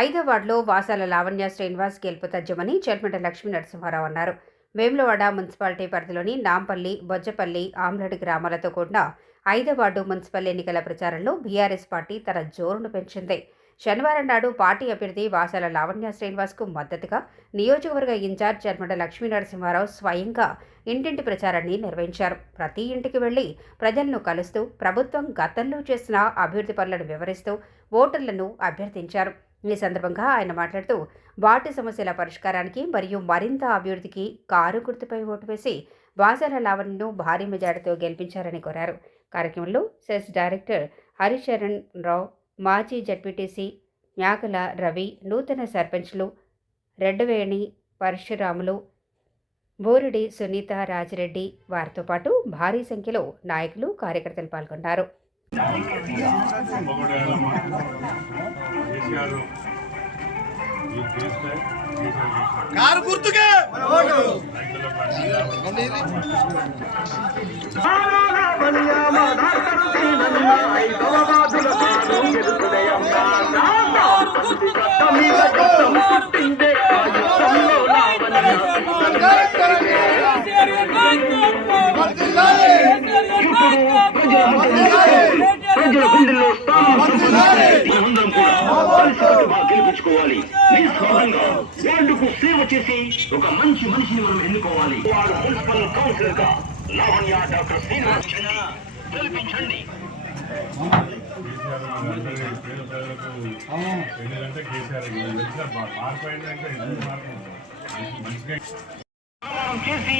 ఐదవ వార్డులో వాసాల లావణ్య శ్రీనివాస్ గెలుపు తథ్యమని చెల్మట లక్ష్మీ నరసింహారావు అన్నారు. వేములవాడ మున్సిపాలిటీ పరిధిలోని నాంపల్లి, బొజ్జపల్లి, ఆమ్లడి గ్రామాలతో కూడిన ఐదవ వార్డు మున్సిపల్ ఎన్నికల ప్రచారంలో బీఆర్ఎస్ పార్టీ తన జోరును పెంచింది. శనివారం నాడు పార్టీ అభ్యర్థి వాసాల లావణ్య శ్రీనివాస్కు మద్దతుగా నియోజకవర్గ ఇన్ఛార్జ్ చెల్మట లక్ష్మీ నరసింహారావు స్వయంగా ఇంటింటి ప్రచారాన్ని నిర్వహించారు. ప్రతి ఇంటికి వెళ్లి ప్రజలను కలుస్తూ ప్రభుత్వం గతంలో చేసిన అభివృద్ధి పనులను వివరిస్తూ ఓటర్లను అభ్యర్థించారు. ఈ సందర్భంగా ఆయన మాట్లాడుతూ వార్డు సమస్యల పరిష్కారానికి మరియు మరింత అభివృద్ధికి కారు గుర్తుపై ఓటు వేసి వాసాల లావణ్యను భారీ మెజార్టీతో గెలిపించారని కోరారు. కార్యక్రమంలో సెస్ డైరెక్టర్ హరిచరణ్ రావు, మాజీ జడ్పీటీసీ మ్యాకల రవి, నూతన సర్పంచ్లు రెడ్డవేణి పరశురాములు, బోరిడి సునీత రాజిరెడ్డి వారితో పాటు భారీ సంఖ్యలో నాయకులు, కార్యకర్తలు పాల్గొన్నారు. కారు గుర్తుకే ప్రజల గుండెల్లో గెలిపించుకోవాలి. నిస్వార్థంగా వార్డుకు సేవ చేసి ఒక మంచి మనిషిని మనం ఎన్నుకోవాలి. వార్డు మున్సిపల్ కౌన్సిలర్ గా లావణ్య డాక్టర్ శ్రీనివాస్ గెలిపించండి. చేసి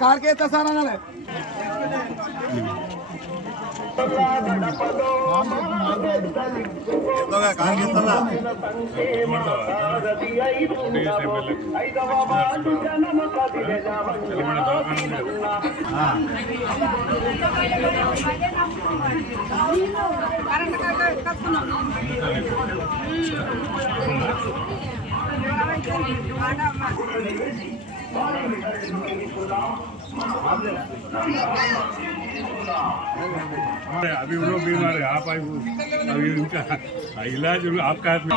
कार के इतना सारा ना ले कार के इतना अभी वो बीमार है आप अभी उनका इलाज आपका हाथ में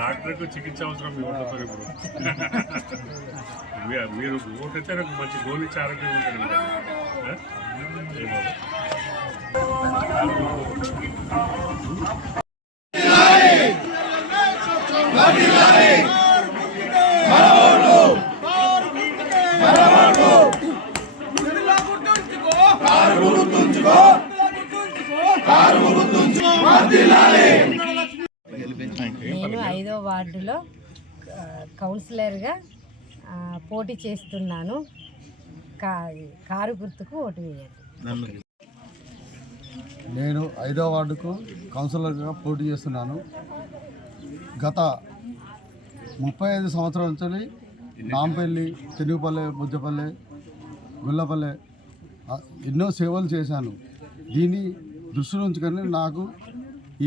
డాక్టర్ కు చికిత్స అవసరం మీ ఓట్లతో ఇప్పుడు మీరు ఓటు అయితే నాకు మంచి గోల్ ఇచ్చి ఆరోగ్యంగా ఉంటుంది. నేను 5వ వార్డులో కౌన్సిలర్గా పోటీ చేస్తున్నాను. కారు గుర్తుకు ఓటు వేయండి. నేను 5వ వార్డుకు కౌన్సిలర్గా పోటీ చేస్తున్నాను. గత 35 సంవత్సరాల నుంచి నాంపల్లి, తెనుగుపల్లె, బుజ్జపల్లె, గుల్లపల్లె ఎన్నో సేవలు చేశాను. దీన్ని దృష్టిలో ఉంచుకొని నాకు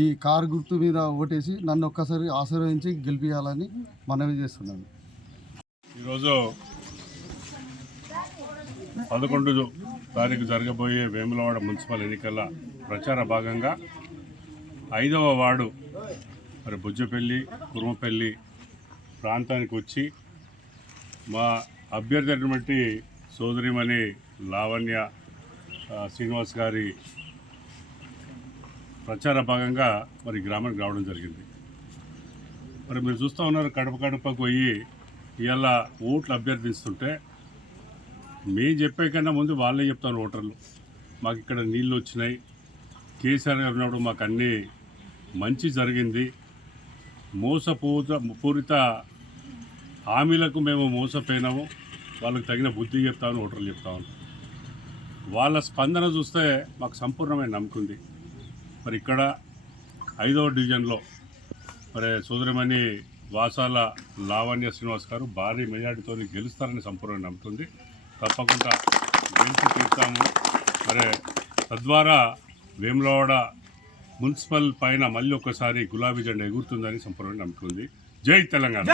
ఈ కారు గుర్తు మీద ఓటేసి నన్ను ఒక్కసారి ఆశీర్వదించి గెలిపించాలని మనవి చేస్తున్నాను. ఈరోజు 11 తారీఖు జరగబోయే వేములవాడ మున్సిపల్ ఎన్నికల ప్రచార భాగంగా 5వ వార్డు మరి బుజ్జపల్లి, కుర్మపల్లి ప్రాంతానికి వచ్చి మా అభ్యర్థి అయినటువంటి సోదరిమణి లావణ్య శ్రీనివాస్ గారి ప్రచార భాగంగా మరి గ్రామానికి రావడం జరిగింది. మరి మీరు చూస్తూ ఉన్నారు, కడప కడపకు పోయి ఇవాళ ఓట్లు అభ్యర్థిస్తుంటే మేము చెప్పే కన్నా ముందు వాళ్ళే చెప్తారు ఓటర్లు. మాకు ఇక్కడ నీళ్ళు వచ్చినాయి, కేసీఆర్ గారు ఉన్నప్పుడు మాకు అన్నీ మంచి జరిగింది, పూరిత హామీలకు మేము మోసపోయినాము, వాళ్ళకి తగిన బుద్ధి చెప్తామని ఓటర్లు చెప్తామని. వాళ్ళ స్పందన చూస్తే మాకు సంపూర్ణమైన నమ్మకం ఉంది. మరి ఇక్కడ 5వ డివిజన్లో మరి సోదరిమణి వాసాల లావణ్య శ్రీనివాస్ గారు భారీ మెజార్టీతో గెలుస్తారని సంపూర్ణ నమ్ముతుంది. తప్పకుండా గెలిచి తీర్తాము. మరి తద్వారా వేములవాడ మున్సిపల్ పైన మళ్ళీ ఒకసారి గులాబీ జెండా ఎగురుతుందని సంపూర్ణ నమ్మకం ఉంది. జై తెలంగాణ.